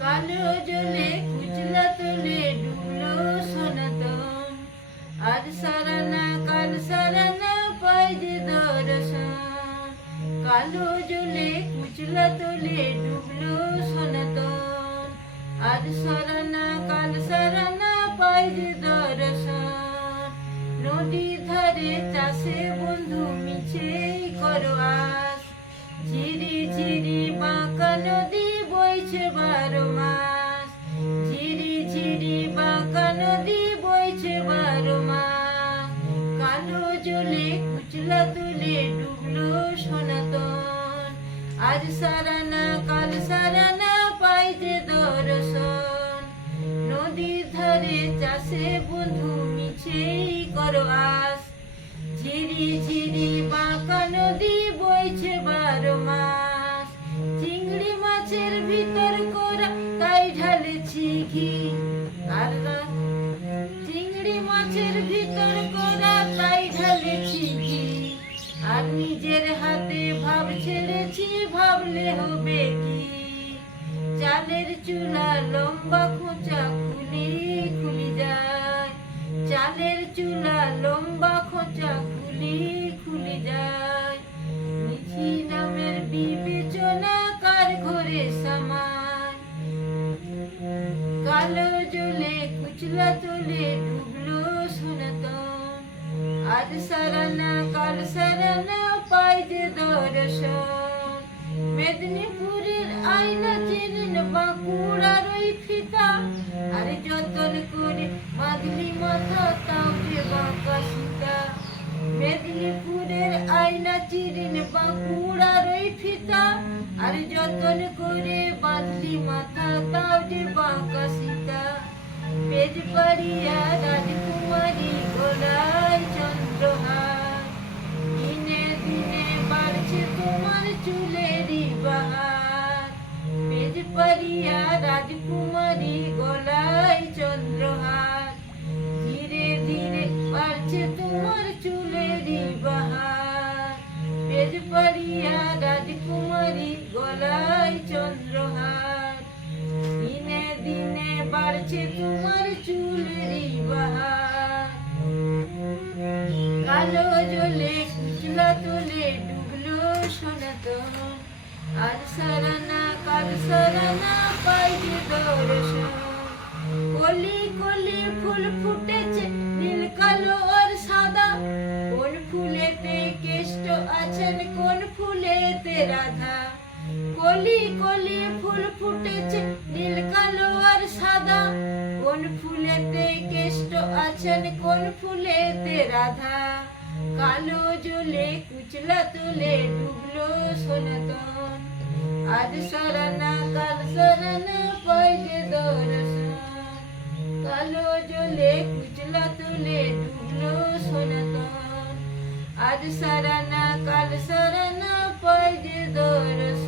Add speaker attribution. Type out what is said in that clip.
Speaker 1: কালো জলে কুচলা তুলে ডুবলো সনাতন। আজ সারানা, কাল সারানা পাই যে কালো জলে কুচলা তুলে ডুবলো সনাতন। আজ সারানা, কাল কুচলা তুলে ডুবলো সনাতন। আজ সারানা, কাল সারানা পাই যে দর্শন। নদীর ধারে চাষে বন্ধু মিছেই করো আস। ঝিরি ঝিরি বাঁকা নদী বইছে বারো মাস। চিংড়ি মাছের ভিতর করা, তাই ঢালেছি ঘি। আর নিজের হাতে ভাব ছেড়েছি, ভাবলে হবে কি? চালের চুলা লম্বা খোঁচা খুলি খুলি যায়। চালের চুলা লম্বা খোঁচা খুলি খুলি যায়। মিঠি নামের বিবেচনা কার ঘরে সামান কালো জলে কুচলা তোলে ডুবলো সনাতন। আজ সারানা কাল সারানা পাই যে দর্শন। মেদিনীপুরের আয়না চেনেন বাঁকুড়ার ওই ফিতা। আরে যতন করে বাঁধলি মাথা, তাও বাঁকা সীতা। মেদিনীপুরের আয়না চিরেন বাঁকুড়ার ওই ফিতা। আরে যতন করে বাঁধলি মাথা, তাও বাঁকা সীতা। পেজ পাড়িয়া রাজকুমারী গোলায় বাড়ছে তোমার চুলেরই বাহার। পেজ পারিয়া রাজকুমারী গলায় চন্দ্রহার। ধীরে ধীরে বাড়ছে তোমার চুলেরই বাহার। পেজ পারিয়া রাজকুমারী গলায় চন্দ্রহার। দিনে দিনে বাড়ছে তোমার চুলেরই বাহার। কালো জলে কুচলা তোলে ডুবলো কাল কলি ফুল ফুটেছে নীল সাদা কোন ফুলেতে কেষ্ট আছেন কোন ফুলেতে রাধা কলি কলি ফুল ফুটেছে নীল কালো সাদা কোন ফুলেতে কেষ্ট আছেন, কোন ফুলেতে রাধা? কালো জলে কুচলা তুলে ডুবলো সনাতন আজ সরানা কাল সরানা পাই যে দর্শন কালো জলে কুচলা তুলে ডুবলো সনাতন আজ সরানা কাল সরানা পাই যে দর্শন